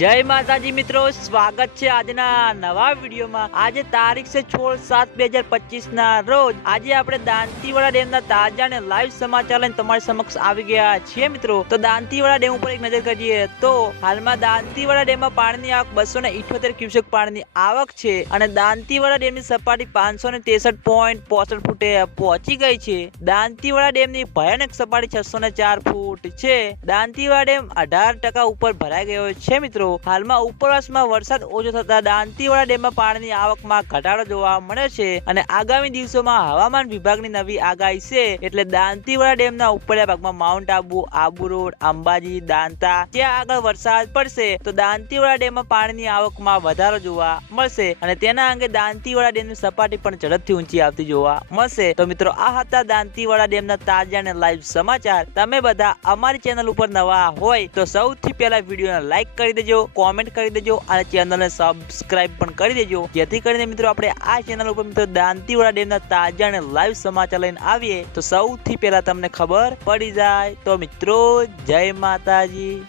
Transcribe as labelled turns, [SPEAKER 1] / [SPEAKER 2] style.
[SPEAKER 1] જય માતાજી મિત્રો, સ્વાગત છે આજના નવા વિડીયોમાં. આજે તારીખ છે સોળ સાત બે હજાર પચીસ ના રોજ. આજે આપણે દાંતીવાડા ડેમના તાજા અને લાઈવ સમાચાર લઈને તમારી સમક્ષ આવી ગયા છીએ મિત્રો. તો દાંતીવાડા ડેમ ઉપર એક નજર કરીએ તો હાલમાં દાંતીવાડા ડેમમાં પાણીની આવક બસો ને ઇઠોતેર ક્યુસેક પાણીની આવક છે અને દાંતીવાડા ડેમની સપાટી પાંચસો ને ત્રેસઠ પોઈન્ટ પોસઠ ફૂટે પહોંચી ગઈ છે. દાંતીવાડા ડેમની ભયાનક સપાટી છસો ને ચાર ફૂટ છે. દાંતીવાડા ડેમ અઢાર ટકા ઉપર ભરાઈ ગયો છે મિત્રો. હાલમાં ઉપરવાસમાં વરસાદ ઓછો થતા દાંતીવાડા ડેમમાં પાણીની આવકમાં ઘટાડો જોવા મળે છે અને આગામી દિવસોમાં હવામાન વિભાગની નવી આગાહી છે એટલે દાંતીવાડા ડેમના ઉપરના ભાગમાં માઉન્ટ આબુ આબુ રોડ, અંબાજી, દાંતા, ત્યાં આગળ વરસાદ પડશે તો દાંતીવાડા ડેમમાં પાણીની આવકમાં વધારો જોવા મળશે અને તેના અંગે દાંતીવાડા ડેમની સપાટી પણ ઝડપથી ઊંચી આવતી જોવા મળશે. તો મિત્રો, આ હતા દાંતીવાડા ડેમના તાજા અને લાઈવ સમાચાર. તમે બધા અમારી ચેનલ ઉપર નવા હોય તો સૌથી પહેલા વિડીયોને લાઈક કરી દેજો કોમેન્ટ કરી દેજો, અને ચેનલને સબસ્ક્રાઇબ પણ કરી દેજો. જેથી કરીને મિત્રો આપણે આ ચેનલ ઉપર મિત્રો દાંતીવાડા ડેમના તાજા અને લાઈવ સમાચાર લઈને આવીએ, તો સૌથી પહેલા તમને ખબર પડી જાય. તો મિત્રો, જય માતાજી.